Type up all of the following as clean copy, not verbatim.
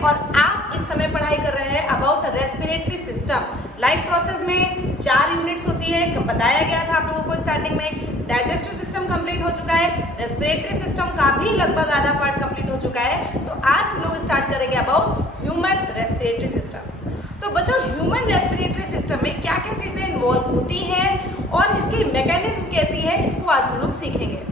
और आप इस समय पढ़ाई कर रहे हैं about respiratory system. Life process में 4 यूनिट्स होती है, बताया गया था आप लोगों को स्टार्टिंग में। डाइजेस्टिव सिस्टम कंप्लीट हो चुका है, रेस्पिरेटरी सिस्टम का भी लगभग आधा पार्ट कंप्लीट हो चुका है। तो आज हम लोग स्टार्ट करेंगे अबाउट ह्यूमन रेस्पिरेटरी सिस्टम। तो बच्चों, ह्यूमन रेस्पिरेटरी सिस्टम में क्या क्या चीजें इन्वॉल्व होती हैं और इसकी मैकेनिज्म कैसी है, इसको आज हम लोग सीखेंगे।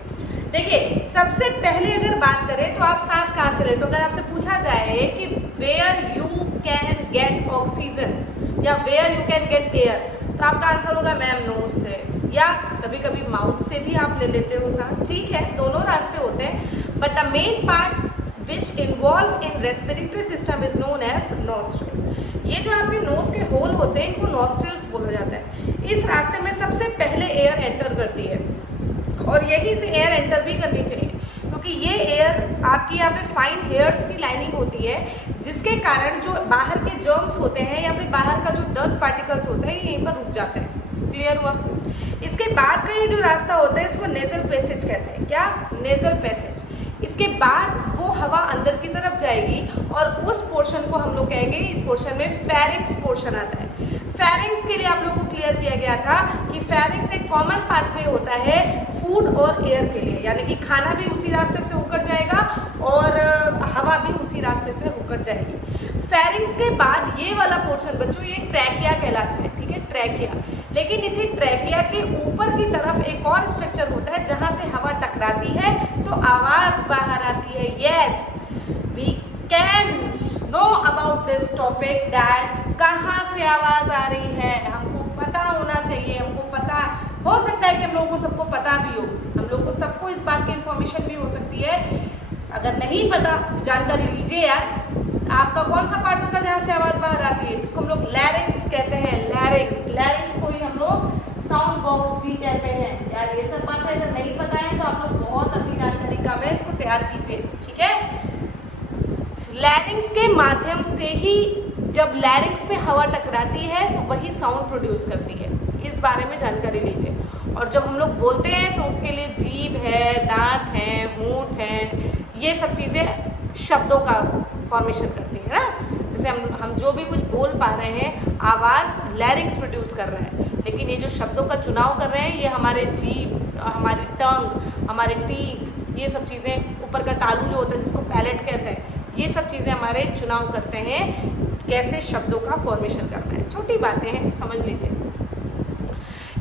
देखिए, सबसे पहले अगर बात करें तो आप सांस कहाँ से लेते हो। अगर आपसे पूछा जाए कि where you can get oxygen या where you can get air, तो आपका आंसर होगा मैम नोज से, या कभी कभी माउथ से भी आप ले लेते हो सांस। ठीक है, दोनों रास्ते होते हैं, but the main part which involve in respiratory system is known as nostril. ये जो आपके नोज के होल होते हैं इनको नॉस्ट्रिल्स बोला जाता है। इस रास्ते में सबसे पहले एयर एंटर करती है और यही से एयर एंटर भी करनी चाहिए, क्योंकि ये एयर आपकी यहाँ पे फाइन हेयर्स की लाइनिंग होती है, जिसके कारण जो बाहर के जर्म्स होते हैं या फिर बाहर का जो डस्ट पार्टिकल्स होते हैं यहीं पर रुक जाते हैं। क्लियर हुआ? इसके बाद का ये जो रास्ता होता है इसको नेजल पैसेज कहते हैं। क्या? Nasal passage. इसके बाद वो हवा अंदर की तरफ जाएगी और उस पोर्शन को हम लोग कहेंगे, इस पोर्शन में फेरिंक्स पोर्शन आता है। फेरिंक्स के लिए आप लोगों को क्लियर किया गया था कि फेरिंक्स एक कॉमन पाथवे होता है फूड और एयर के लिए, यानी कि खाना भी उसी रास्ते से होकर जाएगा और हवा भी उसी रास्ते से होकर जाएगी। फेरिंक्स के बाद ये वाला पोर्शन बच्चों ये ट्रैकिया कहलाता है। ठीक है, ट्रैकिया। लेकिन इसी ट्रैकिया के ऊपर की तरफ एक और स्ट्रक्चर होता है जहां से हवा टकराती है तो आवाज बाहर आती है। Yes, we can know about this topic that कहाँ से आवाज आ रही है, हमको पता होना चाहिए। हमको पता हो सकता है कि हम लोगों को सबको पता भी हो, हम लोग को सबको इस बात की इंफॉर्मेशन भी हो सकती है। अगर नहीं पता तो जानकारी लीजिए यार। आपका कौन सा पार्ट होता है जहाँ से आवाज बाहर आती है, जिसको हम लोग लैरिंक्स कहते हैं। लैरिंक्स, लैरिंक्स को ही हम लोग साउंड बॉक्स भी कहते हैं। यार ये सब बातें अगर नहीं पता है तो आप लोग बहुत अपनी जानकारी कम है, इसको तैयार कीजिए। ठीक है, लैरिंक्स के माध्यम से ही जब लैरिंक्स में हवा टकराती है तो वही साउंड प्रोड्यूस करती है। इस बारे में जानकारी लीजिए। और जब हम लोग बोलते हैं तो उसके लिए जीभ है, दांत है, होंठ है, ये सब चीजें शब्दों का फॉर्मेशन करती है ना। जैसे हम जो भी कुछ बोल पा रहे हैं, आवाज लैरिंक्स प्रोड्यूस कर रहा है, लेकिन ये जो शब्दों का चुनाव कर रहे हैं ये हमारे जीभ, हमारी टंग, हमारे टीथ, ये सब चीजें, ऊपर का तालू जो होता है जिसको पैलेट कहते हैं, ये सब चीजें हमारे चुनाव करते हैं कैसे शब्दों का फॉर्मेशन करना है। छोटी बातें हैं, समझ लीजिए।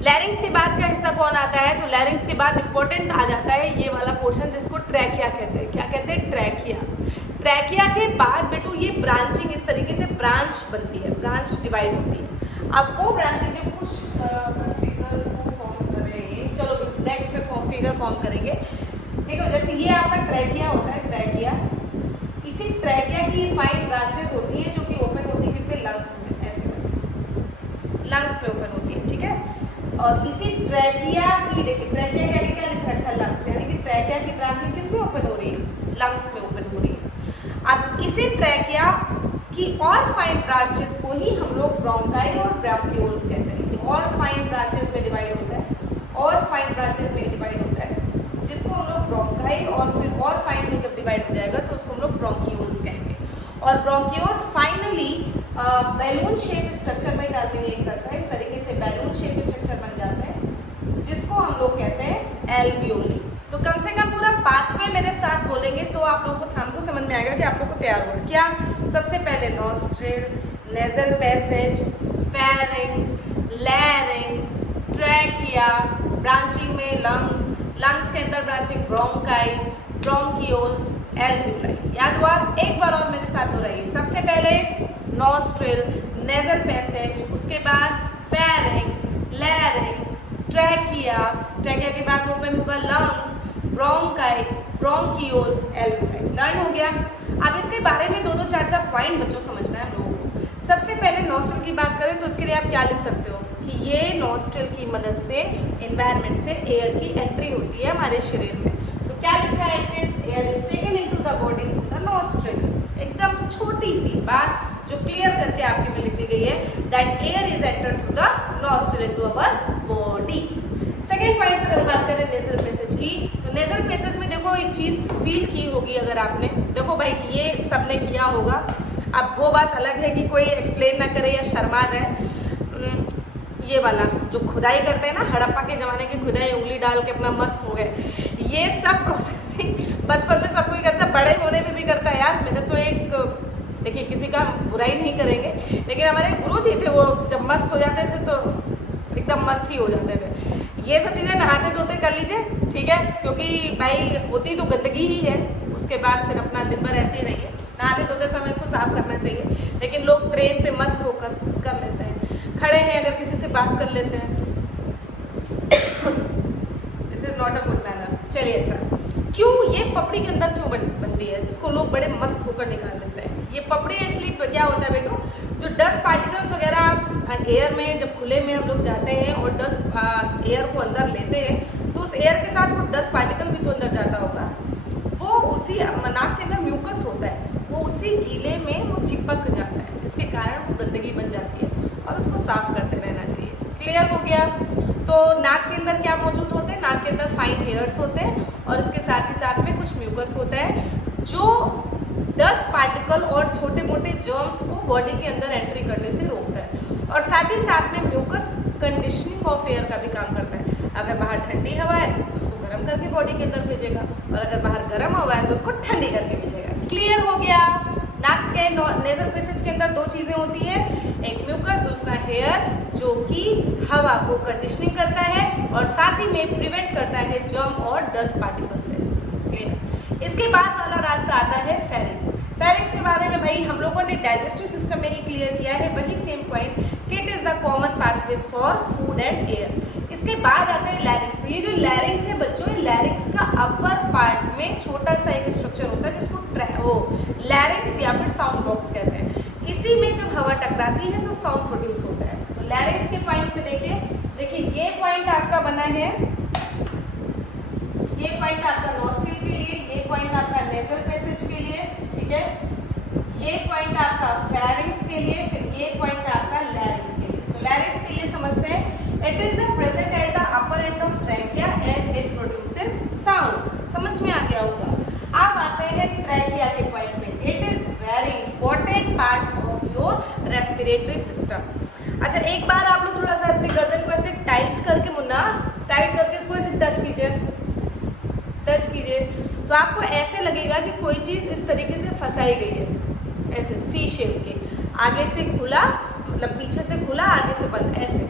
लैरिंक्स के बाद का हिस्सा कौन आता है? तो लैरिंक्स के बाद इंपॉर्टेंट आ जाता है ये वाला पोर्शन जिसको ट्रैकिया कहते हैं। क्या कहते हैं? ट्रैकिया। ट्रैकिया के बाद बेटू ये ब्रांचिंग इस तरीके से ब्रांच बनती है, ब्रांच डिवाइड होती है। अब वो ब्रांचिंग के कुछ फिगर को फॉर्म करेंगे। चलो नेक्स्ट पे फिगर फॉर्म करेंगे। देखो, जैसे ये आपका ट्रैकिया होता है, ट्रैकिया, इसी ट्रैकिया की 5 ब्रांचेस होती है जो कि ओपन होती है किसमें? लंग्स में। ऐसे लंग्स में ओपन होती है। ठीक है, और इसी ट्रैकिया की, देखिए ट्रैकिया के आगे क्या लिख रखा है? लंग्स, यानी कि ट्रैकिया की ब्रांचिंग किसमें ओपन हो रही है? लंग्स में ओपन हो रही है। अब इसी ट्रैकिया की और 5 ब्रांचेस को ही हम लोग ब्रोंकाई और ब्रांकियोल्स कहते हैं। और 5 ब्रांचेस में डिवाइड होता है, और 5 ब्रांचेस में डिवाइड होता है, जिसको हम लोग ब्रोंकाई और फिर और 5 में जब डिवाइड हो जाएगा तो उसको हम लोग ब्रोंकियोल्स कहेंगे। और bronchiole finally balloon shape structure में टर्मिनेट करता है। इस तरीके से बैलून शेप स्ट्रक्चर बन जाता है जिसको हम लोग कहते हैं एल्वियोली। तो कम से कम पूरा पाथवे मेरे साथ बोलेंगे तो आप लोगों को शाम को समझ में आएगा कि आप लोग को तैयार हुआ क्या। सबसे पहले nostril, nasal passage, pharynx, larynx, trachea, branching में लंग्स, लंग्स के अंदर ब्रांचिंग ब्रोंकाई, ब्रोंकियोल्स, एल्वियोलाई। याद हुआ? एक बार और मेरे साथ दोहराइए। सबसे पहले नॉस्ट्रिल, नेजल पैसेज, उसके बाद फेरिंक्स, लैरिंक्स, ट्रैकिया, ट्रैकिया के बाद ओपन होगा lungs, bronchi, bronchioles, alveoli. Learn हो गया? अब इसके बारे में 2-2, 4-4 पॉइंट बच्चों समझना है हम लोगों को। सबसे पहले नॉस्ट्रिल की बात करें तो इसके लिए आप क्या लिख सकते हो कि ये नॉस्ट्रिल की मदद से एनवायरनमेंट से एयर की एंट्री होती है हमारे शरीर में। तो क्या लिखा है? Air is taken into the body through the nostril. एकदम छोटी सी बात जो क्लियर करके आपके में लिख दी गई है, that air is enter through the nostril into our body. Second point पर अगर बात करें नेजल पैसेज की, तो नेजल पैसेज में देखो एक चीज फील की होगी अगर आपने, देखो भाई ये सबने किया होगा, अब वो बात अलग है कि कोई एक्सप्लेन ना करे या शर्मा जाए। ये वाला जो खुदाई करते हैं ना, हड़प्पा के ज़माने की खुदाई, उंगली डाल के अपना मस्त हो गए, ये सब प्रोसेसिंग बचपन में सब कोई करता है, बड़े होने में भी करता है यार। मैंने तो एक, देखिए किसी का बुराई नहीं करेंगे, लेकिन हमारे गुरु जी थे, वो जब मस्त हो जाते थे तो एकदम मस्त ही हो जाते थे। ये सब चीज़ें नहाते धोते कर लीजिए, ठीक है, क्योंकि भाई होती तो गंदगी ही है। उसके बाद फिर अपना दिन भर ऐसे ही रहिए, नहाते धोते समय इसको साफ करना चाहिए। लेकिन लोग ट्रेन पे मस्त होकर कर लेते हैं, खड़े हैं अगर किसी से बात कर लेते हैं, this is not a good manner. चलिए, अच्छा क्यों ये पपड़ी के अंदर क्यों बनती है, जिसको लोग बड़े मस्त होकर निकाल देते हैं। ये पपड़ी इसलिए क्या होता है बेटो, जो डस्ट पार्टिकल्स वगैरह आप एयर में जब खुले में हम लोग जाते हैं और डस्ट एयर को अंदर लेते हैं, तो उस एयर के साथ वो डस्ट पार्टिकल भी तो अंदर जाता होगा, वो उसी नाक के अंदर म्यूकस होता है, वो उसी गीले में वो चिपक जाता है, जिसके कारण वो गंदगी बन जाती है और उसको साफ करते रहना चाहिए। क्लियर हो गया। तो नाक के अंदर क्या मौजूद होते हैं, नाक के अंदर फाइन हेयर्स होते हैं और इसके साथ ही साथ में कुछ म्यूकस होता है जो डस्ट पार्टिकल और छोटे मोटे जर्म्स को बॉडी के अंदर एंट्री करने से रोकता है। और साथ ही साथ में म्यूकस कंडीशनिंग ऑफ एयर का भी काम करता है। अगर बाहर ठंडी हवा है तो उसको गर्म करके बॉडी के अंदर भेजेगा, और अगर बाहर गर्म हवा है तो उसको ठंडी करके भेजेगा। क्लियर हो गया। नाक के नेजल पैसेज के अंदर दो चीजें होती है, एक म्यूकस, दूसरा हेयर, जो कि हवा को कंडीशनिंग करता है और साथ ही में प्रिवेंट करता है जर्म और डस्ट पार्टिकल से। क्लियर। इसके बाद वाला रास्ता आता है फेरिंग्स। फेरिंग्स के बारे में भाई हम लोगों ने डाइजेस्टिव सिस्टम में ही क्लियर किया है, वही सेम पॉइंट कि it is the common pathway for food and air. इसके बाद आता है लैरिंग्स। ये जो लैरिंग्स है बच्चों, लैरिंग्स का अपर पार्ट में छोटा सा एक स्ट्रक्चर होता है जिसको लैरिंग्स या फिर साउंड बॉक्स कहते हैं। इसी में जब हवा टकराती है तो साउंड प्रोड्यूस होता है। तो लैरिंग्स के पॉइंट पे देखिए ये पॉइंट आपका बना है, ये पॉइंट आपका नोस्ट्रिल के लिए, ये पॉइंट आपका नेजल पैसेज के लिए, ठीक है, ये पॉइंट आपका फेरिंग्स के लिए, फिर ये पॉइंट आपका लैरिंग्स के लिए। तो लैरिंग्स के लिए समझते हैं, it is the present at the upper end of trachea and it produces sound. समझ में आ गया होगा। अब आते हैं ट्रैकिया के पॉइंट में। It is very important part of your respiratory system. अच्छा, एक बार आप लोग थोड़ा सा अपनी गर्दन को ऐसे टाइट करके, मुन्ना टाइट करके इसको ऐसे टच कीजिए, टच कीजिए, तो आपको ऐसे लगेगा कि कोई चीज इस तरीके से फंसाई गई है, ऐसे सी शेप के, आगे से खुला, मतलब पीछे से खुला, आगे से बंद, ऐसे।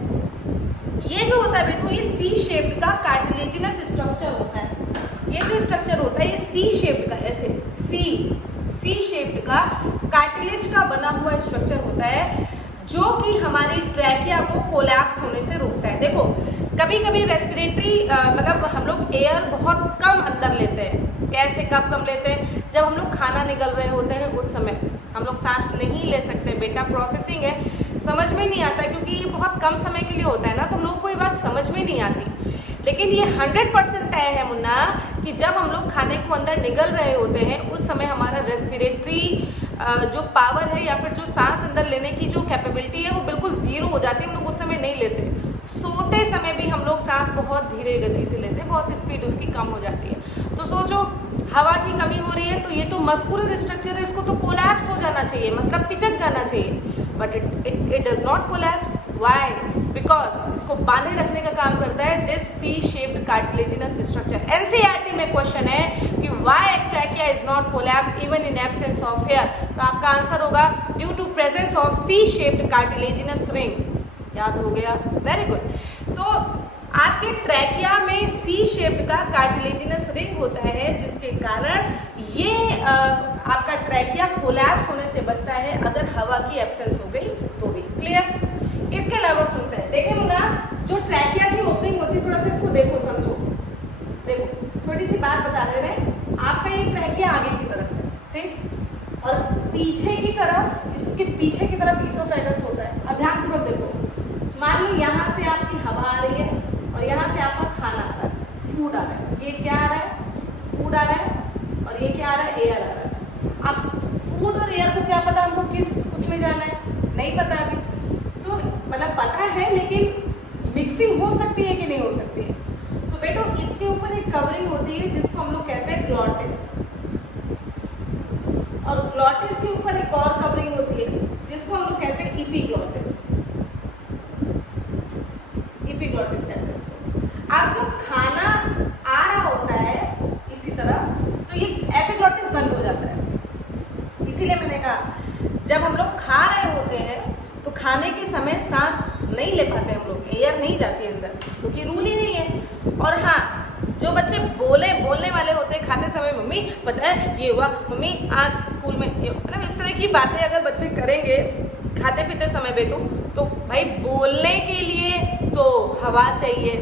ये जो होता है बेटो, ये सी शेप्ड का कार्टिलेजिनस स्ट्रक्चर होता है। ये जो स्ट्रक्चर होता है ये सी शेप्ड का, ऐसे सी शेप्ड का कार्टिलेज का बना हुआ स्ट्रक्चर होता है, जो कि हमारी ट्रैकिया को कोलैप्स होने से रोकता है। देखो कभी कभी रेस्पिरेटरी मतलब हम लोग एयर बहुत कम अंदर लेते हैं। कैसे कब कम लेते हैं, जब हम लोग खाना निगल रहे होते हैं उस समय हम लोग सांस नहीं ले सकते बेटा, प्रोसेसिंग है, समझ में नहीं आता क्योंकि ये बहुत कम समय के लिए होता है ना, तो हम लोगों को ये बात समझ में नहीं आती। लेकिन ये 100% तय है मुन्ना कि जब हम लोग खाने को अंदर निगल रहे होते हैं उस समय हमारा रेस्पिरेटरी जो पावर है या फिर जो सांस अंदर लेने की जो कैपेबिलिटी है वो बिल्कुल जीरो हो जाती है। हम लोग उस समय नहीं लेते। सोते समय भी हम लोग सांस बहुत धीरे गति से लेते हैं, बहुत स्पीड उसकी कम हो जाती है। तो सोचो हवा की कमी हो रही है तो ये तो मस्कुलर स्ट्रक्चर है, इसको तो कोलैप्स हो जाना चाहिए, मतलब पिचक जाना चाहिए, but it does not collapse. Why? Because इसको बांधे रखने का काम करता है this C shaped cartilaginous structure. NCERT में क्वेश्चन है कि why trachea is not collapse even in absence of air, तो आपका आंसर होगा due to presence of C shaped cartilaginous ring. याद हो गया? Very good. तो आपके ट्रैकिया में सी शेप्ड का कार्टिलेजिनस रिंग होता है जिसके कारण ये आपका ट्रैकिया कोलैप्स होने से बचता है अगर हवा की एब्सेंस हो गई तो भी। क्लियर? इसके अलावा सुनते हैं, देखें मुन्ना, जो ट्रैकिया की ओपनिंग होती है, थोड़ा सा इसको देखो, समझो, देखो थोड़ी सी बात बता दे रहे हैं। आपका ये ट्रैकिया आगे की तरफ है, ठीक, और पीछे की तरफ, इसके पीछे की तरफ इसोफेगस होता है। और ध्यानपूर्वक देखो, मान लो यहाँ से आपकी हवा आ रही है और यहाँ से आपका खाना आ रहा है, फूड आ रहा है। ये क्या आ रहा है? फूड आ रहा है। और ये क्या आ रहा है? एयर आ रहा है। अब फूड और एयर को क्या पता हमको किस उसमें जाना है? नहीं पता अभी। तो मतलब पता है लेकिन मिक्सिंग हो सकती है कि नहीं हो सकती है। तो बेटो इसके ऊपर एक कवरिंग होती है जिसको हम लोग कहते हैं ग्लॉटिस। और ग्लॉटिस के ऊपर एक और कवरिंग होती है जिसको हम लोग कहते हैं इपीग्लॉटिस। इपीग्लॉटिस कहते हैं इसको। अब जब खाना आ रहा होता है इसी तरह तो ये एपिग्लॉटिस बंद हो जाता है। इसीलिए मैंने कहा जब हम लोग खा रहे होते हैं तो खाने के समय सांस नहीं ले पाते हम लोग, एयर नहीं जाती अंदर क्योंकि रूल ही नहीं है। और हाँ, जो बच्चे बोलने वाले होते हैं खाते समय, मम्मी पता है ये हुआ, मम्मी आज स्कूल में ये, मतलब इस तरह की बातें अगर बच्चे करेंगे खाते पीते समय बेटू, तो भाई बोलने के लिए तो हवा चाहिए,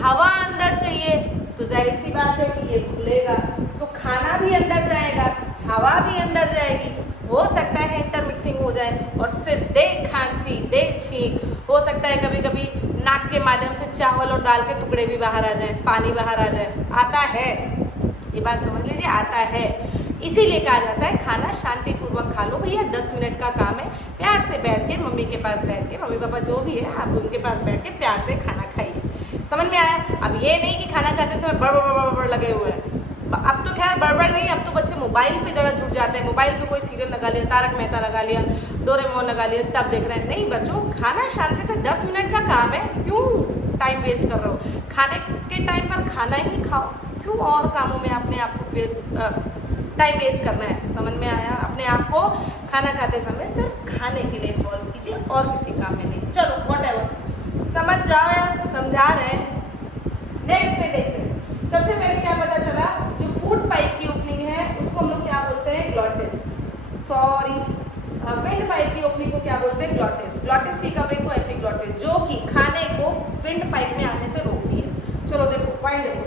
हवा अंदर चाहिए, तो जाहिर सी बात है कि ये खुलेगा तो खाना भी अंदर जाएगा, हवा भी अंदर जाएगी, हो सकता है इंटरमिक्सिंग हो जाए और फिर दे खांसी दे छींक, हो सकता है कभी कभी नाक के माध्यम से चावल और दाल के टुकड़े भी बाहर आ जाए, पानी बाहर आ जाए, आता है, ये बात समझ लीजिए, आता है। इसीलिए कहा जाता है खाना शांतिपूर्वक खा लो भैया, 10 मिनट का काम है, प्यार से बैठ के मम्मी के पास बैठ के, मम्मी पापा जो भी है आप उनके पास बैठ के प्यार से खाना खाइए। समझ में आया? अब ये नहीं कि खाना खाते समय बड़ लगे हुए हैं। अब तो खैर बड़बड़ नहीं, अब तो बच्चे मोबाइल पे ज़रा जुट जाते हैं, मोबाइल पे कोई सीरियल लगा लिया, तारक मेहता लगा लिया, डोरेमोन लगा लिया, तब देख रहे हैं। नहीं बच्चों, खाना शांति से 10 मिनट का काम है, क्यों टाइम वेस्ट कर रहे हो? खाने के टाइम पर खाना ही खाओ, क्यों और कामों में अपने आप को टाइम वेस्ट करना है? समझ में आया? अपने आप को खाना खाते समय सिर्फ खाने के लिए इन्वॉल्व कीजिए और किसी काम में नहीं। चलो व्हाटएवर, समझ जाओ यार, समझा रहे हैं। नेक्स्ट पे देखते हैं। सबसे पहले क्या पता चला, जो फूड पाइप की ओपनिंग है उसको हम लोग क्या बोलते हैं? ग्लॉटिस। सॉरी, विंड पाइप की ओपनिंग को क्या बोलते हैं? ग्लॉटिस। ग्लॉटिस की कवरिंग को एपिग्लॉटिस, जो कि खाने को विंड पाइप में आने से रोकती है। चलो देखो पॉइंट देखो,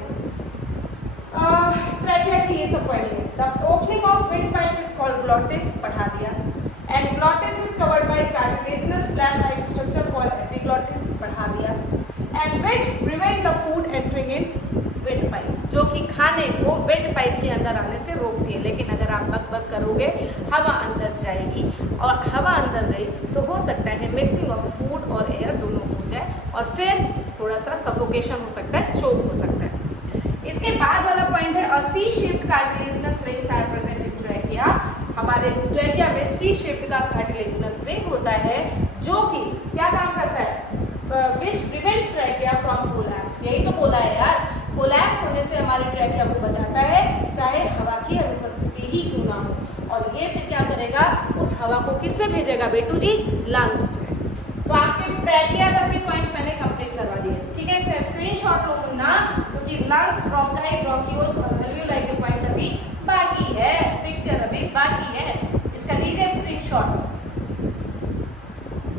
ट्रैकिया की ये सब पॉइंट है। The opening of wind pipe is called glottis, पढ़ा दिया। And glottis is covered by cartilaginous flap like structure called epiglottis, पढ़ा दिया। And which prevent the food entering in wind pipe, जो कि खाने को विंड पाइप के अंदर आने से रोकती है। लेकिन अगर आप बक करोगे, हवा अंदर जाएगी, और हवा अंदर गई तो हो सकता है मिक्सिंग ऑफ फूड और एयर दोनों हो जाए, और फिर थोड़ा सा सफोकेशन हो सकता है, चोक हो सकता है। इसके बाद वाला पॉइंट है, uh C shaped cartilaginous rings are present in trachea. हमारे ट्रैकिया में सी शेप्ड का कार्टिलेजिनस रिंग होता है, जो कि क्या काम करता है? Which prevent trachea from collapse. यही तो बोला है यार, कोलैप्स होने से हमारे ट्रैकिया को बचाता है, चाहे हवा की अनुपस्थिति ही क्यों ना हो। और ये फिर क्या करेगा? उस हवा को किस में भेजेगा बेटू जी? लंग्स में। तो आपके ट्रैकिया तक के पॉइंट मैंने कंप्लीट करवा दिए, ठीक है? इसका स्क्रीनशॉट लो ना, क्योंकि लंग्स, ब्रोंकाई, ब्रोंकियोल्स और एल्वियोलाई के पॉइंट अभी बाकी है, पिक्चर अभी बाकी है, इसका लीजिए screenshot.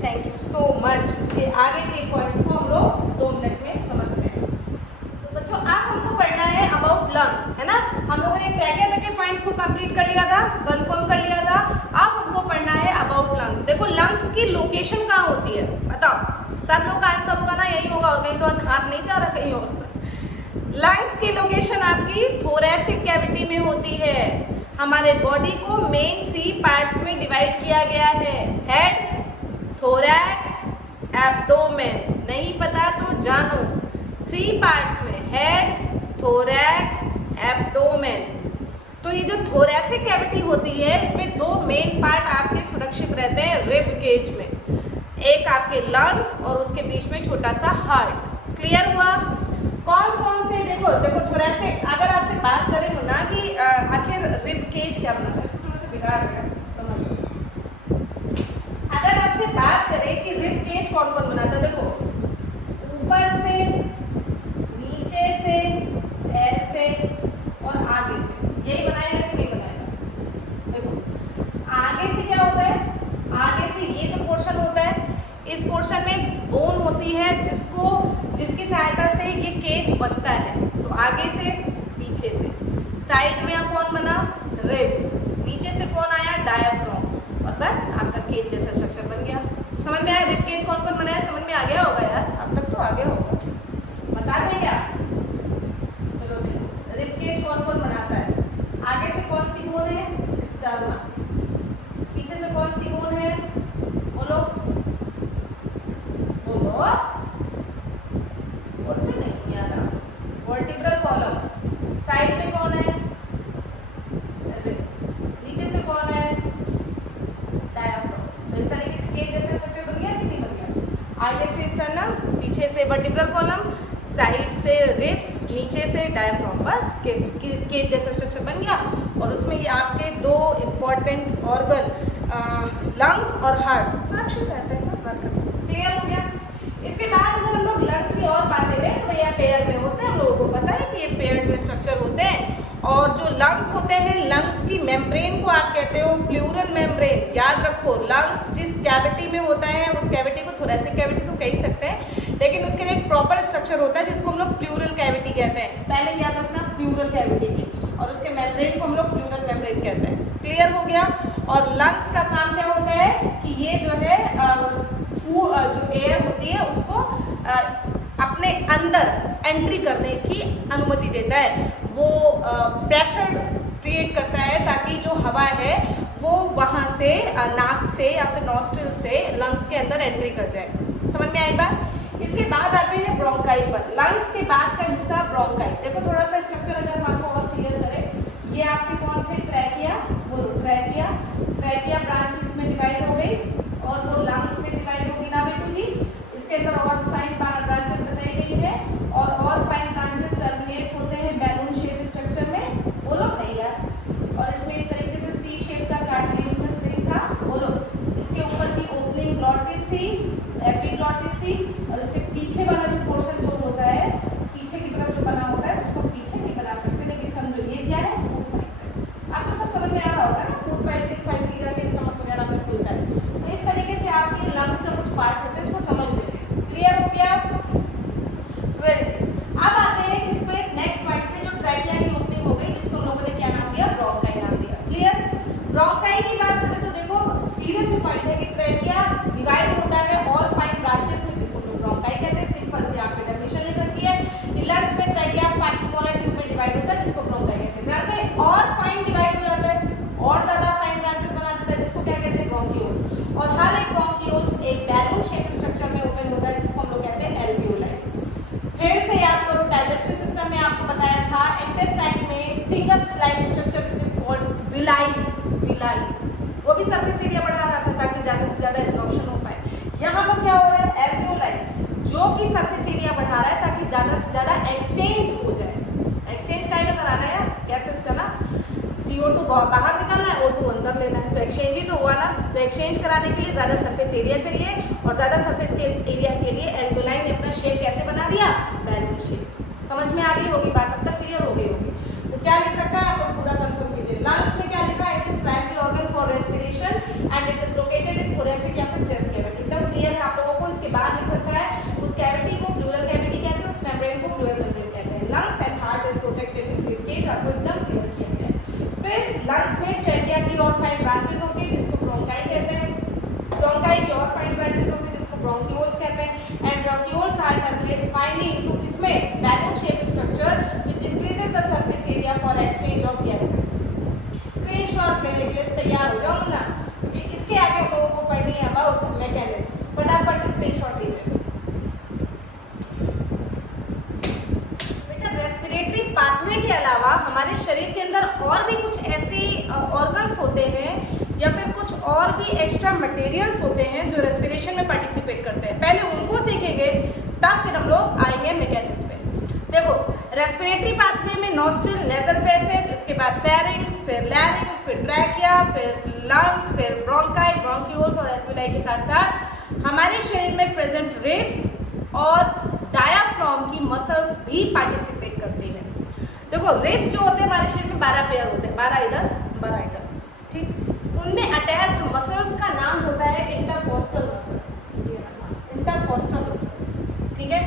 Thank you so much. इसके आगे के पॉइंट को हम लोग 2 मिनट में समझते हैं। तो बच्चों, अब हमको पढ़ना है अबाउट लंग्स, है ना? हम लोगों ने ट्रैकिया तक के पॉइंट्स को कंप्लीट कर लिया था, कंफर्म कर लिया था। अब हमको पढ़ना है अबाउट लंग्स। देखो लंग्स की लोकेशन कहाँ होती है, बताओ? सब लोग का आंसर होगा ना यही होगा, और कहीं तो हाथ नहीं जा रहा कहीं और। लंग्स की लोकेशन आपकी थोरैसिक कैविटी में होती है। हमारे बॉडी को मेन 3 पार्ट्स में डिवाइड किया गया है, हेड, थोरैक्स, एब्डोमेन। नहीं पता तो जानो, 3 पार्ट्स में, हेड, थोरैक्स, एब्डोमेन। तो ये जो थोरैसिक कैविटी होती है, इसमें 2 मेन पार्ट आपके सुरक्षित रहते हैं रिब केज में, एक आपके लंग्स और उसके बीच में छोटा सा हार्ट। क्लियर हुआ? कौन कौन से, देखो थोरैसिक, अगर आपसे बात करें ना कि आखिर रिब केज क्या बनाता है, इसको थोड़ा सा बिगाड़ रहा है, समझ। अगर आपसे बात करें कि रिब केज कौन कौन बनाता है, देखो ऊपर से, नीचे से, ऐसे और आगे से, यही बनाएगा कि नहीं बनाएगा? देखो आगे से क्या होता है, आगे से ये जो पोर्शन होता है, इस पोर्शन में बोन होती है जिसकी सहायता से ये केज बनता है। तो आगे से, पीछे से, साइड में अब कौन बना? रिब्स, नीचे से कौन आया? डायाफ्राम, और बस आपका केज जैसा स्ट्रक्चर बन गया। तो समझ में आया रिब केज कौन कौन बनाया? समझ में आ गया होगा यार, अब तक तो आ गया होगा, बता दें क्या? चलो देखो रिब केज कौन कौन बनाता है। आगे से कौन सी बोन है? स्टर्नम। पीछे से कौन सी बोन है? बोलो बोलो, बोलते नहीं यार। Vertebral column. साइड में कौन है? रिब्स। नीचे से कौन है? डायाफ्राम। तो इस तरीके से केज जैसा स्ट्रक्चर बन गया कि नहीं बन गया? आगे से स्टर्नम, पीछे से वर्टिब्रल कॉलम, साइड से रिब्स, नीचे से डायाफ्राम, बस केज जैसा स्ट्रक्चर बन गया। और उसमें ये आपके दो इम्पॉर्टेंट ऑर्गन लंग्स और हार्ट सुरक्षित रहते हैं। बस बात करते हैं, क्लियर हो गया? इसके बाद अगर हम लोग लंग्स की और बातें लें तो भैया पेयर में होते हैं, हम लोगों को पता है कि ये पेयर में स्ट्रक्चर होते हैं। और जो लंग्स होते हैं, लंग्स की मेम्ब्रेन को आप कहते हो प्लूरल मेम्ब्रेन। याद रखो, लंग्स जिस कैविटी में होता है उस कैविटी को थोरेसिक कैविटी तो कह ही सकते हैं, लेकिन उसके लिए एक प्रॉपर स्ट्रक्चर होता है जिसको हम लोग प्लूरल कैविटी कहते हैं। स्पेलिंग याद रखना, प्लूरल कैविटी की, और उसके मेम्ब्रेन को हम लोग प्लूरल मेम्ब्रेन कहते हैं। क्लियर हो गया? और लंग्स का काम क्या होता है कि ये जो है जो एयर होती है उसको अपने अंदर एंट्री करने की अनुमति देता है। वो प्रेशर क्रिएट करता है ताकि जो हवा है वो वहाँ से नाक से या फिर नॉस्ट्रिल से लंग्स के अंदर एंट्री कर जाए। समझ में आई बात? इसके बाद आते हैं ब्रोंकाई पर। लंग्स के बाद का हिस्सा ब्रोंकाई। देखो थोड़ा सा स्ट्रक्चर अगर हम आपको और क्लियर करें, ये आपके कौन थे? ट्रैकिया, बोलो ट्रैकिया। ट्रैकिया ब्रांच इसमें डिवाइड हो गई और वो लंग्स में डिवाइड होगी ना बेटू जी। इसके अंदर और फाइन ब्रांचेस बताई गई है और फाइन ब्रांचेस टर्मिनेट्स होते हैं बैलून शेप स्ट्रक्चर में। बोलो भैया। और इसमें इस तरीके से सी शेप का कार्टिलेजिनस रिंग था। बोलो। इसके ऊपर की ओपनिंग ग्लॉटिस थी, एपिग्लॉटिस थी, और इसके पीछे वाला जो पोर्शन जो होता है, पीछे की तरफ जो बना होता है उसको पीछे नहीं बना सकते, लेकिन समझो ये क्या है? Food pipe. आपको सब समझ में आ रहा होगा ना? फूड पाइप एक पाइप की जाके स्टमक वगैरह में खुलता है। तो इस तरीके से आपके लंग्स का कुछ पार्ट होते हैं, इसको समझ लेते हैं। क्लियर हो गया? Very nice. अब आते हैं इस पे नेक्स्ट पॉइंट पे, जो ट्रैकिया की ओपनिंग हो गई, जिसको हम लोगों ने क्या नाम दिया? ब्रोंकाई नाम दिया। क्लियर? ब्रोंकाई की बात करें तो देखो सीधे से पॉइंट है कि ट्रैकिया डिवाइड होता है और फाइन ब्रांचेस में, जिसको हम लोग ब्रोंकाई कहते हैं। सिंपल सी आपने डेफिनेशन लिख रखी है कि लंग्स में ट्रैकिया फाइन स्मॉलर ट्यूब में डिवाइड होता है, जिसको ब्रोंकाई कहते हैं। ब्रोंकाई और फाइन डिवाइड हो जाता है और ज्यादा फाइन ब्रांचेस बना देता है, जिसको क्या कहते हैं? ब्रोंकियोल्स। और हर एक ब्रोंकियोल्स एक बैलून शेप स्ट्रक्चर में ओपन होता है, जिसको हम लोग कहते हैं एल्वियोलाई। फिर से याद करो, डाइजेस्टिव सिस्टम में आपको बताया था, इंटेस्टाइन में finger like structure which is called villi. Villi वो भी सरफेस एरिया बढ़ा रहा था ताकि ज्यादा से ज्यादा एब्जॉर्प्शन हो पाए। यहाँ पर क्या हो रहा है? एल्वियोलाई, जो कि सरफेस एरिया बढ़ा रहा है ताकि ज्यादा से ज्यादा एक्सचेंज हो जाए। एक्सचेंज का कराना है गैसेस का ना, CO2 बाहर निकालना है, O2 अंदर लेना है, तो एक्सचेंज ही तो हुआ ना। तो एक्सचेंज कराने के लिए ज्यादा सरफेस एरिया चाहिए, और ज्यादा सरफेस के एरिया के लिए एल्वियोलाई ने अपना शेप कैसे बना दिया? Balloon shape. समझ में आ गई होगी बात? अब तक क्लियर हो गई होगी। तो क्या लिख रखा है आप लोग पूरा कंफर्म कीजिए। लंग्स में क्या लिखा है? It is primary organ for respiration and it is located in thoracic या फिर चेस्ट कैविटी। एकदम क्लियर है आप लोगों को? इसके बाद लिख रखा है उस कैविटी को प्लूरल कैविटी कहते हैं, उस मेम्ब्रेन को प्लूरल मेम्ब्रेन कहते हैं। Lungs and heart is protected in rib cage. आपको एकदम क्लियर किया गया है। फिर लंग्स में ट्रैकिया की और फाइन ब्रांचेस होती है, जिसको ब्रोंकाई कहते हैं। ब्रोंकाई की और फाइन ब्रांचेस होती है, जिसको ब्रोंकियोल्स कहते हैं। And bronchioles are terminates finally into किसमें? Balloon shape structure which increases the surface area for exchange of gases. Screenshot लेने के लिए तैयार हो जाओ ना, क्योंकि इसके आगे हम लोगों को पढ़नी है अबाउट मैकेनिज्म। फटाफट स्क्रीनशॉट लीजिए। रेस्पिरेटरी पाथवे के अलावा हमारे शरीर के अंदर और भी कुछ ऐसे ऑर्गन्स होते हैं या फिर कुछ और भी एक्स्ट्रा मटेरियल्स होते हैं जो रेस्पिरेशन में पार्टिसिपेट करते हैं। पहले उनको सीखेंगे, तब फिर हम लोग आएंगे मैकेनिज्म पे। देखो रेस्पिरेटरी पाथवे में नॉस्ट्रिल, नेजल पैसेज, इसके बाद फेरिंग्स, फिर लैरिंग्स, फिर ट्रैकिया, फिर लंग्स, फिर ब्रोंकाई, ब्रोंकियोल्स और एल्वियोलाई के साथ साथ हमारे शरीर में प्रेजेंट रिब्स और डायाफ्राम की मसल्स भी पार्टिसिपेट करती है। देखो रिब्स जो होते हैं हमारे शरीर में 12 पेयर होते हैं, 12 इधर 12 इधर, ठीक। उनमें अटैच्ड मसल्स का नाम होता है इंटरकोस्टल मसल। इंटरकोस्टल मसल्स, ठीक है।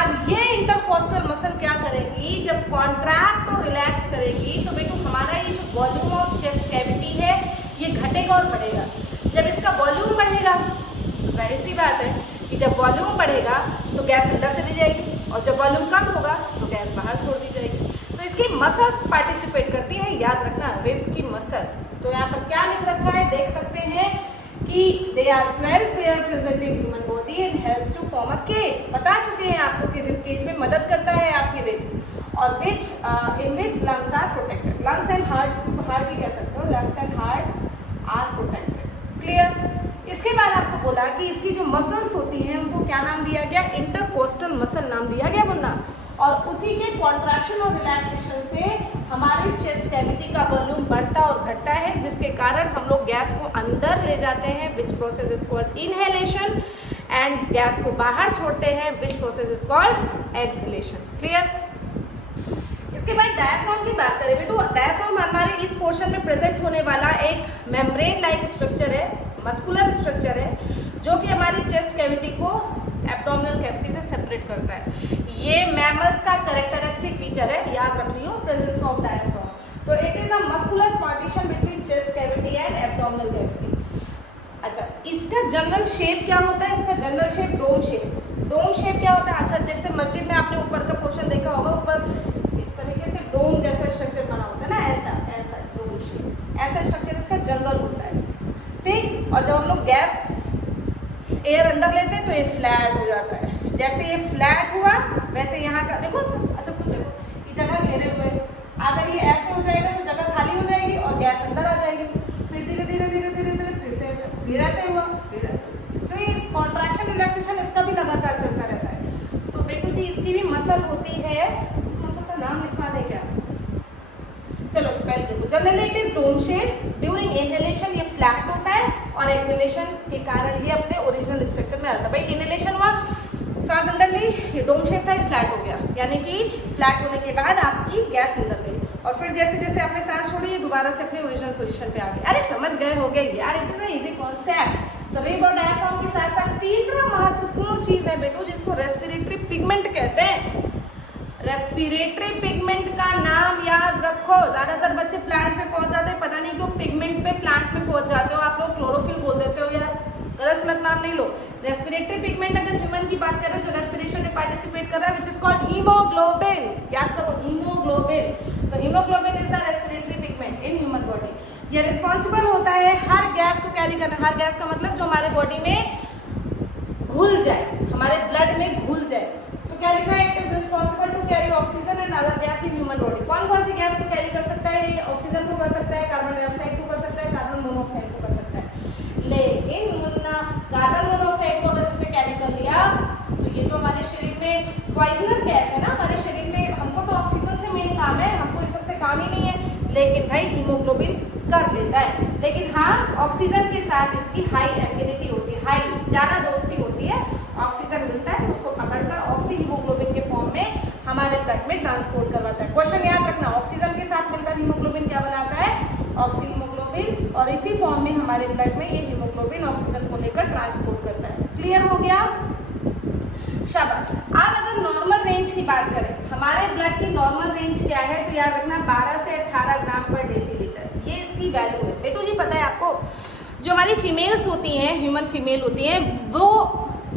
अब ये इंटरकोस्टल मसल क्या करेगी? जब कॉन्ट्रैक्ट और रिलैक्स करेगी तो बेटू हमारा ये जो वॉल्यूम ऑफ चेस्ट कैविटी है ये घटेगा और बढ़ेगा। जब इसका वॉल्यूम बढ़ेगा तो जाहिर सी बात है कि जब वॉल्यूम बढ़ेगा तो गैस अंदर चली जाएगी, और जब वॉल्यूम कम होगा तो गैस बाहर छोड़ दी जाएगी। तो इसकी मसल्स पार्टिसिपेट करती है, याद रखना रिब्स की मसल। तो यहाँ पर क्या लिख रखा है देख सकते हैं कि they are 12 pair present in human body and helps to form a cage. बता चुके हैं आपको कि रिब केज में मदद करता है आपकी रिब्स, और in which lungs are protected. Lungs and heart भी कह सकते हो, lungs and heart are protected. Clear. इसके बाद आपको बोला कि इसकी जो मसल्स होती हैं उनको क्या नाम दिया गया, इंटरकोस्टल मसल नाम दिया गया मुन्ना। और उसी के कॉन्ट्रैक्शन और रिलैक्सेशन से हमारे चेस्ट कैविटी का वॉल्यूम बढ़ता और घटता है, जिसके कारण हम लोग गैस को अंदर ले जाते हैं, which process is called inhalation, and gas को बाहर छोड़ते हैं, which process is called exhalation. Clear. इसके बाद डायफ्राम की बात करें बेटू, डायफ्राम हमारे इस पोर्शन में प्रेजेंट होने वाला एक मेम्ब्रेन लाइक स्ट्रक्चर है, मस्कुलर स्ट्रक्चर है, जो कि हमारी चेस्ट कैविटी को एब्डोमिनल कैविटी से सेपरेट करता है। ये मैमल्स का कैरेक्टरिस्टिक फीचर है, याद रख लियो, प्रेजेंस ऑफ डायफ्राम। तो it is a muscular partition between chest cavity and abdominal cavity. अच्छा, इसका जनरल शेप क्या होता है, इसका general shape dome shape. Dome shape क्या होता है, अच्छा जैसे मस्जिद में आपने ऊपर का पोर्शन देखा होगा, ऊपर इस तरीके से डोम जैसा स्ट्रक्चर बना होता है ना, ऐसा ऐसा डोम शेप, ऐसा स्ट्रक्चर इसका जनरल होता है, ठीक। और जब हम लोग गैस एयर अंदर लेते हैं तो ये फ्लैट हो जाता है। जैसे ये फ्लैट हुआ वैसे यहाँ का देखो, अच्छा खुद देखो, ये जगह घेरे हुए, अगर ये ऐसे हो जाएगा तो जगह खाली हो जाएगी और गैस अंदर आ जाएगी, फिर धीरे धीरे धीरे धीरे धीरे फिर से ऐसे हुआ, फिर ऐसे। तो ये कॉन्ट्रैक्शन रिलैक्सेशन इसका भी लगातार चलता रहता है। तो बेटू जी इसकी भी मसल होती है, उस मसल का नाम लिखवा दे क्या, चलो पहले देखो, generally it is dome shape, during inhalation ये फ्लैट होता है और एक्सहेलेशन के कारण ये अपने ओरिजिनल स्ट्रक्चर में आता है। भाई इनहेलेशन हुआ, सांस अंदर ली, ये डोम शेप था, ये फ्लैट हो गया, यानी कि फ्लैट होने के बाद आपकी गैस अंदर गई और फिर जैसे जैसे आपने सांस छोड़ी ये दोबारा से अपने ओरिजिनल पोजीशन पे आ गई। अरे समझ गए, हो गए यार, it is a easy concept. तो रिब और डायफ्राम के साथ साथ तीसरा महत्वपूर्ण चीज है बेटू, जिसको रेस्पिरेटरी पिगमेंट कहते हैं। रेस्पिरेटरी पिगमेंट का नाम याद रखो, ज्यादातर बच्चे प्लांट पे पहुंच जाते हैं, पता नहीं क्यों पिगमेंट पे प्लांट पे पहुंच जाते हो, आप लोग क्लोरोफिल बोल देते हो यार, गलत सलत नाम नहीं लो। रेस्पिरेटरी पिगमेंट अगर ह्यूमन की बात करें जो रेस्पिरेशन में पार्टिसिपेट कर रहा है, विच इज कॉल्ड हीमोग्लोबिन, याद करो हीमोग्लोबिन। तो haemoglobin is the respiratory pigment in human body. ये रिस्पॉन्सिबल होता है हर गैस को कैरी करना, हर गैस का मतलब जो हमारे बॉडी में घुल जाए, हमारे ब्लड में घुल जाए। तो क्या लिखा है, it is responsible to carry oxygen and other gas in human body. कौन कौन सी गैस को कैरी कर सकता है, ऑक्सीजन को कर सकता है, कार्बन डाइऑक्साइड को कर सकता है, कार्बन मोनोऑक्साइड को कर सकता है। लेकिन मुन्ना कार्बन मोनोऑक्साइड को अगर इसमें कैरी कर लिया तो ये तो हमारे शरीर में पॉइजनस गैस है ना, हमारे शरीर में, हमको तो ऑक्सीजन से मेन काम है, हमको ये सबसे काम ही नहीं है, लेकिन भाई हीमोग्लोबिन कर लेता है। लेकिन हाँ, ऑक्सीजन के साथ इसकी हाई एफिनिटी होती है, हाई ज्यादा दोस्ती होती है, ऑक्सीजन मिलता है उसको पकड़कर ऑक्सी हीमोग्लोबिन के फॉर्म में हमारे ब्लड में ट्रांसपोर्ट करवाता है। क्वेश्चन याद रखना, ऑक्सीजन के साथ मिलकर हीमोग्लोबिन क्या बनाता है, ऑक्सी हीमोग्लोबिन, और इसी फॉर्म में हमारे ब्लड में ये हीमोग्लोबिन ऑक्सीजन को लेकर ट्रांसपोर्ट करता है। क्लियर हो गया, शाबाश। अब अगर नॉर्मल रेंज की बात करें, हमारे ब्लड की नॉर्मल रेंज क्या है, तो याद रखना 12 से 18 ग्राम पर डेसीलीटर, ये इसकी वैल्यू है। बेटू जी पता है आपको, जो हमारी फीमेल्स होती हैं, ह्यूमन फीमेल होती हैं, वो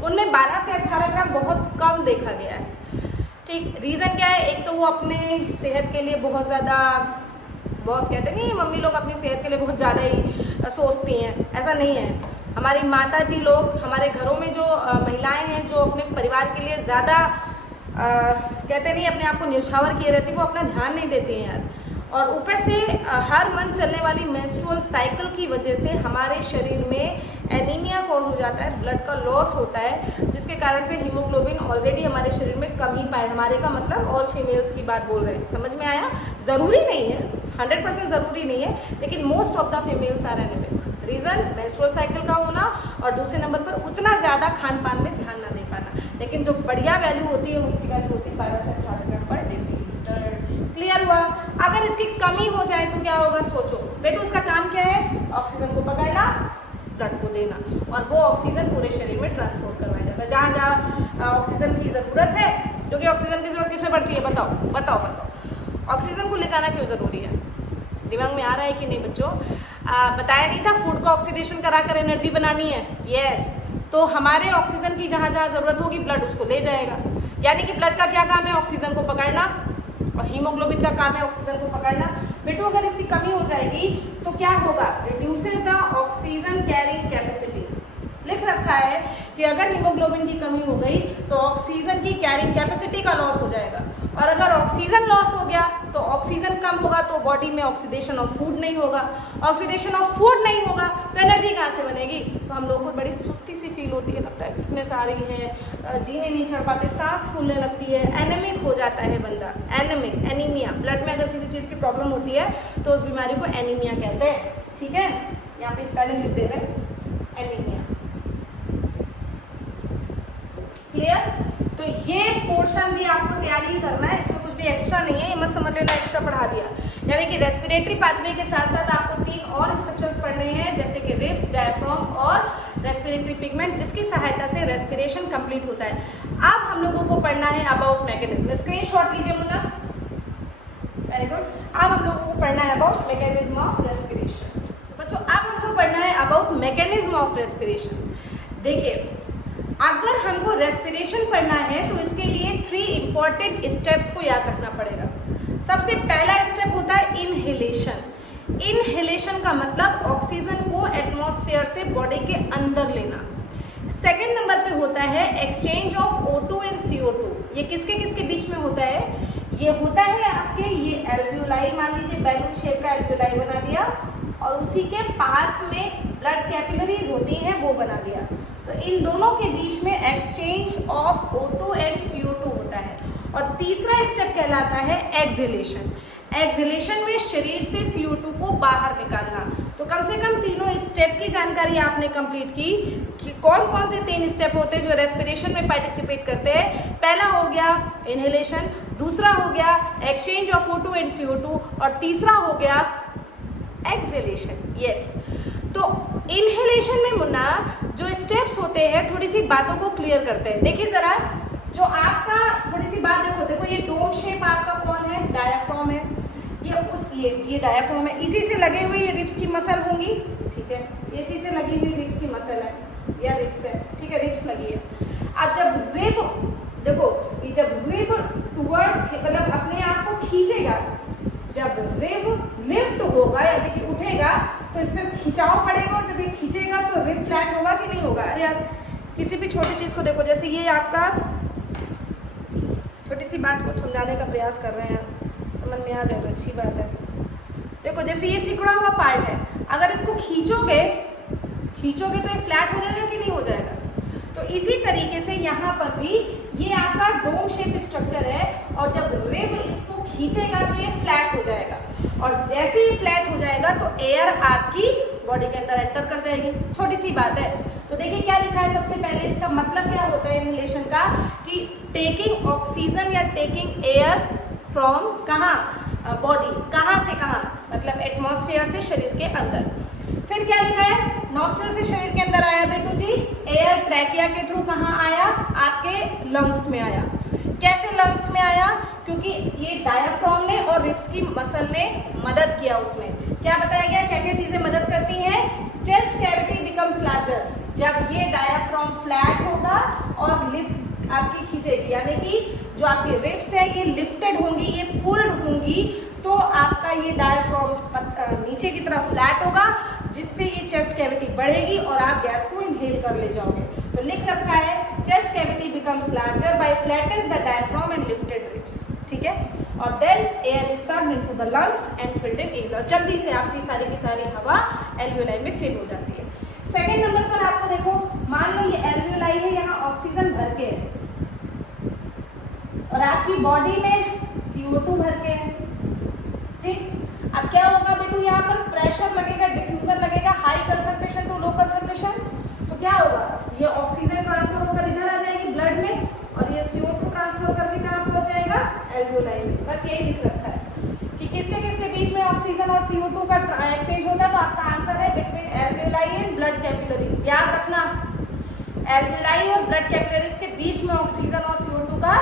उनमें 12 से 18 ग्राम बहुत कम देखा गया है, ठीक। रीज़न क्या है, एक तो वो अपने सेहत के लिए बहुत ज़्यादा, बहुत कहते नहीं मम्मी लोग अपनी सेहत के लिए बहुत ज़्यादा ही सोचती हैं, ऐसा नहीं है। हमारी माता जी लोग, हमारे घरों में जो महिलाएं हैं जो अपने परिवार के लिए ज़्यादा कहते नहीं अपने आप को न्यौछावर किए रहती, वो अपना ध्यान नहीं देती हैं यार। और ऊपर से हर मंथ चलने वाली मेंस्ट्रुअल साइकिल की वजह से हमारे शरीर में एनीमिया कॉज हो जाता है, ब्लड का लॉस होता है, जिसके कारण से हीमोग्लोबिन ऑलरेडी हमारे शरीर में कम ही पाए। हमारे का मतलब ऑल फीमेल्स की बात बोल रहे हैं, समझ में आया। ज़रूरी नहीं है, 100% ज़रूरी नहीं है, लेकिन most of the females are anaemic. Reason menstrual cycle का होना, और दूसरे नंबर पर उतना ज़्यादा खान पान में ध्यान ना दे पाना। लेकिन जो बढ़िया वैल्यू होती है उसकी वैल्यू होती है 12 से 18 ग्राम पर डेसीलीटर। क्लियर हुआ। अगर इसकी कमी हो जाए तो क्या होगा, सोचो बेटू, उसका काम क्या है, ऑक्सीजन को पकड़ना, ब्लड को देना, और वो ऑक्सीजन पूरे शरीर में ट्रांसपोर्ट करवाया जाता है। जहाँ जहाँ ऑक्सीजन की ज़रूरत है, क्योंकि ऑक्सीजन की ज़रूरत किसमें पड़ती है, बताओ बताओ बताओ। ऑक्सीजन को ले जाना क्यों ज़रूरी है, दिमाग में आ रहा है कि नहीं बच्चों। बताया नहीं था फूड को ऑक्सीडेशन कराकर एनर्जी बनानी है, यस। तो हमारे ऑक्सीजन की जहाँ जहाँ ज़रूरत होगी ब्लड उसको ले जाएगा, यानी कि ब्लड का क्या काम है, ऑक्सीजन को पकड़ना, और हीमोग्लोबिन का काम है ऑक्सीजन को पकड़ना। बेटू अगर इसकी कमी हो जाएगी तो क्या होगा, reduces the oxygen carrying capacity. लिख रखा है कि अगर हीमोग्लोबिन की कमी हो गई तो ऑक्सीजन की कैरिंग कैपेसिटी का लॉस हो जाएगा, और अगर ऑक्सीजन लॉस हो गया तो ऑक्सीजन कम होगा तो बॉडी में ऑक्सीडेशन ऑफ फूड नहीं होगा, ऑक्सीडेशन ऑफ फूड नहीं होगा तो एनर्जी कहाँ से बनेगी? तो हम लोगों को बड़ी सुस्ती सी फील होती है, लगता है वीकनेस आ रही है, जीने नहीं चढ़ पाते, सांस फूलने लगती है, एनेमिक हो जाता है बंदा, एनेमिक, एनीमिया, ब्लड में अगर किसी चीज़ की प्रॉब्लम होती है तो उस बीमारी को एनीमिया कहते हैं। ठीक है, यहाँ पे स्पेलिंग लिख दे रहे हैं, एनीमिया। क्लियर? तो ये पोर्शन भी आपको तैयारी करना है, इसमें कुछ भी एक्स्ट्रा नहीं है, ये मत समझ लेना एक्स्ट्रा पढ़ा दिया। यानी कि रेस्पिरेटरी पाथवे के साथ साथ आपको 3 और स्ट्रक्चर्स पढ़ने हैं, जैसे कि रिब्स, डायफ्राम और रेस्पिरेटरी पिगमेंट, जिसकी सहायता से रेस्पिरेशन कंप्लीट होता है। अब हम लोगों को पढ़ना है अबाउट मैकेनिज्म। स्क्रीनशॉट लीजिए मुन्ना, वेरी गुड। अब हम लोगों को पढ़ना है अबाउट मैकेनिज्म ऑफ रेस्पिरेशन। बच्चों अब हमको पढ़ना है अबाउट मैकेनिज्म ऑफ रेस्पिरेशन। देखिए, अगर हमको रेस्पिरेशन पढ़ना है तो इसके लिए 3 इंपॉर्टेंट स्टेप्स को याद रखना पड़ेगा। सबसे पहला स्टेप होता है इनहेलेशन। इनहेलेशन का मतलब ऑक्सीजन को एटमॉस्फेयर से बॉडी के अंदर लेना। सेकंड नंबर पे होता है exchange of O2 and CO2। ये किसके किसके बीच में होता है? ये होता है आपके ये एल्वियोलाई, मान लीजिए बैलून शेप का एल्वियोलाई बना दिया और उसी के पास में ब्लड कैपिलरीज होती हैं वो बना दिया। तो इन दोनों के बीच में exchange of O2 and CO2 होता है। और तीसरा स्टेप कहलाता है एक्सहेलेशन। एक्सहेलेशन में शरीर से CO2 को बाहर निकालना। तो कम से कम तीनों स्टेप की जानकारी आपने कंप्लीट की कि कौन कौन से 3 स्टेप होते हैं जो रेस्पिरेशन में पार्टिसिपेट करते हैं। पहला हो गया इनहेलेशन, दूसरा हो गया exchange of O2 and CO2 और तीसरा हो गया एक्सहेलेशन। यस, तो इनहेलेशन में मुन्ना जो स्टेप्स होते हैं थोड़ी सी बातों को क्लियर करते हैं। देखिए जरा, जो आपका थोड़ी सी बात देखो ये डोम शेप आपका कौन है? डायाफ्राम है। ये डायाफ्राम है, इसी से लगे हुए ये रिब्स की मसल होंगी। ठीक है, इसी से लगी हुई रिब्स की मसल है या रिब्स है। ठीक है, रिब्स लगी है। अब जब रिब देखो, ये जब रिब टुवर्ड्स मतलब अपने आप को खींचेगा, जब रिब लिफ्ट होगा यानी कि उठेगा तो इसमें खिंचाव पड़ेगा और जब ये खींचेगा तो रिब फ्लैट होगा कि नहीं होगा? अरे यार, किसी भी छोटी चीज को देखो, जैसे ये आपका छोटी सी बात को समझाने का प्रयास कर रहे हैं, समझ में आ जाए तो अच्छी बात है। देखो जैसे ये सिकुड़ा हुआ पार्ट है, अगर इसको खींचोगे तो ये फ्लैट हो जाएगा कि नहीं हो जाएगा? तो इसी तरीके से यहाँ पर भी ये आपका डोम शेप स्ट्रक्चर है और जब रिब इसको खींचेगा तो ये फ्लैट हो जाएगा और जैसे ही फ्लैट हो जाएगा तो एयर आपकी बॉडी के अंदर एंटर कर जाएगी। छोटी सी बात है। तो देखिए क्या लिखा है सबसे पहले, इसका मतलब क्या होता है इनहेलेशन का कि टेकिंग ऑक्सीजन या टेकिंग एयर फ्रॉम कहाँ? बॉडी। कहाँ से कहाँ? मतलब एटमॉस्फेयर से शरीर के अंदर। फिर क्या लिखा है? नॉस्ट्रल से शरीर के अंदर आया बेटू जी, एयर ट्रैकिया के थ्रू कहाँ आया? आपके लंग्स में आया। कैसे लंग्स में आया? क्योंकि ये डायाफ्राम ने और रिब्स की मसल ने मदद किया। उसमें क्या बताया गया, क्या क्या चीजें मदद करती हैं? Chest cavity becomes larger. जब ये डायाफ्राम फ्लैट होगा और लिफ्ट आपकी खींचेगी, यानी कि जो आपकी रिब्स है ये लिफ्टेड होंगी, ये पुल्ड होंगी, तो आपका ये डायाफ्राम नीचे की तरफ फ्लैट होगा जिससे ये चेस्ट कैविटी बढ़ेगी और आप गैस को इनहेल कर ले जाओगे। तो लिख रखा है chest cavity becomes larger by flattens the diaphragm and lifted ribs. ठीक है, और then air is sucked into the lungs and filled in air. जल्दी से आपकी सारी की सारी हवा एल्वियोलाई में फिल हो जाती है। सेकेंड नंबर पर आपको देखो, मान लो ये एल्वियोलाई है, यहाँ ऑक्सीजन भर के है और आपकी बॉडी में CO2 भर के है। ठीक, अब क्या होगा बेटू, यहाँ पर प्रेशर लगेगा, डिफ्यूजर लगेगा, high concentration to low concentration. तो क्या होगा, ये ऑक्सीजन ट्रांसफर होकर इधर आ जाएगी ब्लड में और ये CO2 ट्रांसफर करके कहाँ पहुंच जाएगा? एल्वियोलाई में। बस यही लिख रखा है कि किसके बीच में ऑक्सीजन और CO2 का एक्सचेंज होता है। तो आपका आंसर है between alveoli and blood capillaries. याद रखना, एल्वियोलाई और ब्लड कैपिलरीज के बीच में ऑक्सीजन और CO2 का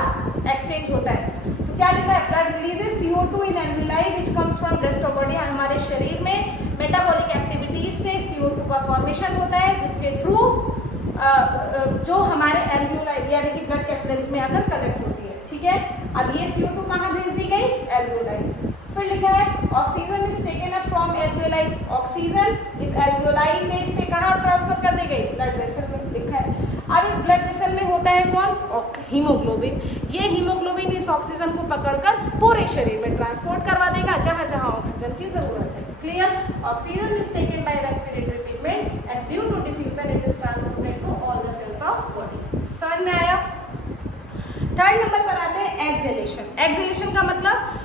एक्सचेंज होता है। तो क्या लिखा है? Blood releases CO2 in alveoli which comes from rest of body. हमारे शरीर में मेटाबॉलिक एक्टिविटीज से CO2 का फॉर्मेशन होता है जिसके थ्रू जो हमारे एल्वियोलाई यानी कि ब्लड कैपिलरीज में आकर कलेक्ट होती है। ठीक है, अब ये CO2 कहाँ भेज दी गई? एल्वियोलाई। फिर लिखा है oxygen is taken up from alveoli, oxygen इस एल्वियोलाई में इससे कहाँ ट्रांसफर कर दी गई, ब्लड वेसल में, लिखा है। अब इस ब्लड वेसल में होता है कौन, हीमोग्लोबिन। ये हीमोग्लोबिन इस ऑक्सीजन को पकड़कर पूरे शरीर में ट्रांसपोर्ट करवा देगा जहां जहां ऑक्सीजन की जरूरत है। Clear, oxygen is taken by respiratory pigment and due to diffusion it is transported to all the cells of body. समझ में आया। थर्ड नंबर पर आते हैं एक्सहेलेशन। एक्सहेलेशन का मतलब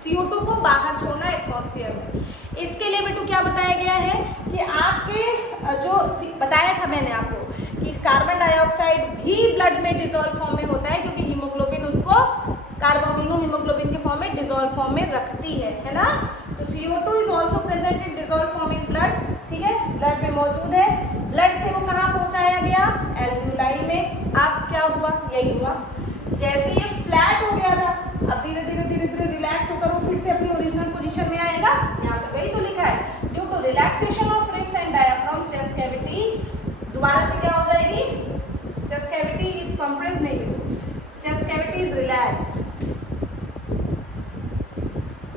CO2 को बाहर छोड़ना एटमॉस्फेयर में। इसके लिए बेटू क्या बताया गया है कि आपके जो बताया था मैंने आपको कि कार्बन डाइऑक्साइड भी ब्लड में डिजोल्व फॉर्म में होता है, क्योंकि हीमोग्लोबिन उसको कार्बोमिनो हीमोग्लोबिन के फॉर्म में डिजोल्व फॉर्म में रखती है ना। तो CO2 is also present in dissolve form in blood, ठीक है, ब्लड में मौजूद है। ब्लड से वो कहाँ पहुंचाया गया, एल्वियोलाई में। अब क्या हुआ, यही हुआ, जैसे ये फ्लैट हो गया था, अब धीरे धीरे रिलैक्स होकर वो फिर से अपनी ओरिजिनल पोजीशन में आएगा। यहाँ पे वही तो लिखा है, due to relaxation of ribs and diaphragm chest cavity, दोबारा से क्या हो जाएगी, चेस्ट कैविटी इज कंप्रेस्ड, नहीं, chest cavity is relaxed,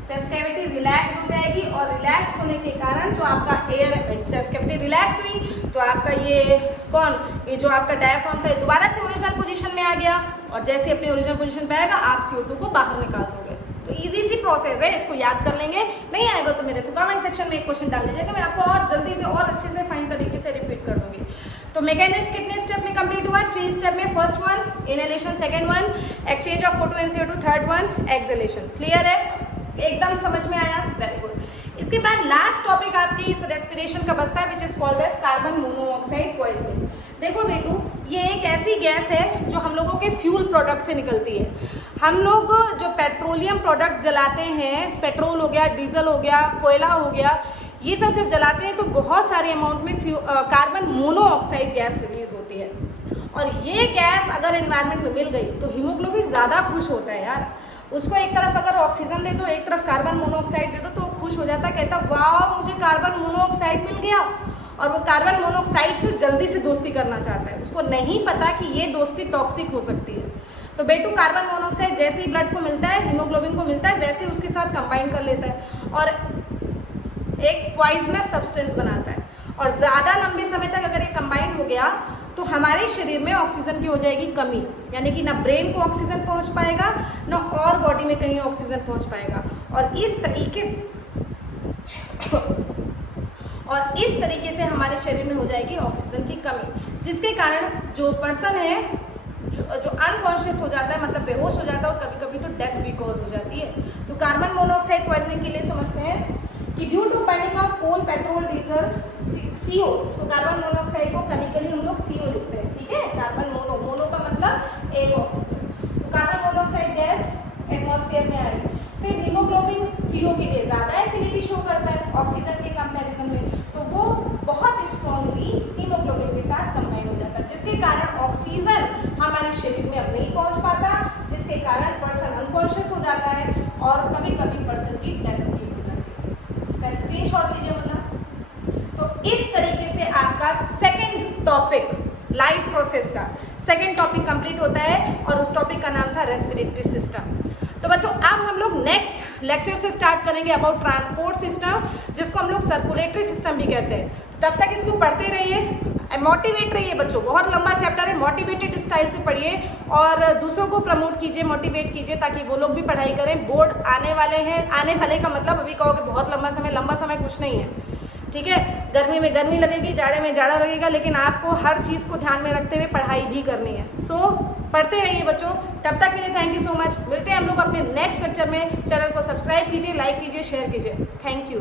chest cavity relax हो जाएगी। और रिलैक्स होने के कारण जो आपका एयर, चेस्ट कैविटी रिलैक्स हुई तो आपका ये कौन, ये जो आपका डायफ्राम था ये दोबारा से ओरिजिनल पोजीशन में आ गया, और जैसे अपनी ओरिजिनल पोजीशन पे आएगा आप CO2 को बाहर निकाल दोगे। तो इजी सी प्रोसेस है, इसको याद कर लेंगे। नहीं आएगा तो मेरे से कमेंट सेक्शन में एक क्वेश्चन डाल दीजिएगा, मैं आपको और जल्दी से और अच्छे से फाइन तरीके से रिपीट कर दूंगी। तो मैकेनिज्म कितने स्टेप में कंप्लीट हुआ, 3 स्टेप में। First one inhalation, second one exchange of O2 and CO2, third one exhalation. Clear है, एकदम समझ में आया, वेरी गुड। इसके बाद लास्ट टॉपिक आपकी इस रेस्पिरेशन का बचता है, which is called as carbon monoxide poisoning. देखो बेटू, ये एक ऐसी गैस है जो हम लोगों के फ्यूल प्रोडक्ट से निकलती है। हम लोग जो पेट्रोलियम प्रोडक्ट जलाते हैं, पेट्रोल हो गया, डीजल हो गया, कोयला हो गया, ये सब जब जलाते हैं तो बहुत सारे अमाउंट में कार्बन मोनोऑक्साइड गैस रिलीज होती है। और ये गैस अगर एनवायरनमेंट में मिल गई तो हीमोग्लोबिन ज़्यादा खुश होता है यार। उसको एक तरफ अगर ऑक्सीजन दे दो, एक तरफ कार्बन मोनोऑक्साइड दे दो, तो खुश हो जाता है, कहता वाह मुझे कार्बन मोनोऑक्साइड मिल गया। और वो कार्बन मोनोऑक्साइड से जल्दी से दोस्ती करना चाहता है, उसको नहीं पता कि ये दोस्ती टॉक्सिक हो सकती है। तो बेटू कार्बन मोनोऑक्साइड जैसे ही ब्लड को मिलता है, हीमोग्लोबिन को मिलता है, वैसे ही उसके साथ कंबाइन कर लेता है और एक पॉइजनस सब्सटेंस बनाता है। और ज़्यादा लंबे समय तक अगर ये कंबाइन हो गया तो हमारे शरीर में ऑक्सीजन की हो जाएगी कमी, यानी कि ना ब्रेन को ऑक्सीजन पहुंच पाएगा, ना और बॉडी में कहीं ऑक्सीजन पहुंच पाएगा। और इस तरीके से हमारे शरीर में हो जाएगी ऑक्सीजन की कमी, जिसके कारण जो पर्सन है जो अनकॉन्शियस हो जाता है, मतलब बेहोश हो जाता है, और कभी कभी तो डेथ भी कॉज हो जाती है। तो कार्बन मोनोऑक्साइड पॉइजनिंग के लिए समझते हैं कि due to burning of coal, petrol, diesel, CO, इसको कार्बन मोनोऑक्साइड को केमिकली हम लोग CO लिखते हैं, ठीक है। कार्बन मोनो का मतलब एक ऑक्सीजन। तो कार्बन मोनोऑक्साइड गैस एटमॉस्फेयर में आएगी, फिर हीमोग्लोबिन CO के लिए ज़्यादा एफिनिटी शो करता है ऑक्सीजन के कंपैरिजन में, तो वो बहुत स्ट्रांगली हीमोग्लोबिन के साथ कंबाइन हो जाता है, जिसके कारण ऑक्सीजन हमारे शरीर में अब नहीं पहुंच पाता, जिसके कारण पर्सन अनकॉन्शियस हो जाता है और कभी कभी पर्सन की डेथ भी हो जाती है। इसका स्क्रीनशॉट लीजिए वरना। तो इस तरीके से आपका सेकेंड टॉपिक लाइफ प्रोसेस का सेकेंड टॉपिक कंप्लीट होता है, और उस टॉपिक का नाम था रेस्पिरेटरी सिस्टम। तो बच्चों अब हम लोग नेक्स्ट लेक्चर से स्टार्ट करेंगे अबाउट ट्रांसपोर्ट सिस्टम, जिसको हम लोग सर्कुलेटरी सिस्टम भी कहते हैं। तो तब तक इसको पढ़ते रहिए, मोटिवेट रहिए बच्चों, बहुत लंबा चैप्टर है, मोटिवेटेड स्टाइल से पढ़िए और दूसरों को प्रमोट कीजिए, मोटिवेट कीजिए, ताकि वो लोग भी पढ़ाई करें। बोर्ड आने वाले हैं, आने वाले का मतलब अभी कहोगे बहुत लंबा समय कुछ नहीं है, ठीक है। गर्मी में गर्मी लगेगी, जाड़े में जाड़ा लगेगा, लेकिन आपको हर चीज़ को ध्यान में रखते हुए पढ़ाई भी करनी है। सो पढ़ते रहिए बच्चों। तब तक के लिए थैंक यू सो मच। मिलते हैं हम लोग अपने नेक्स्ट लेक्चर में। चैनल को सब्सक्राइब कीजिए, लाइक कीजिए, शेयर कीजिए। Thank you.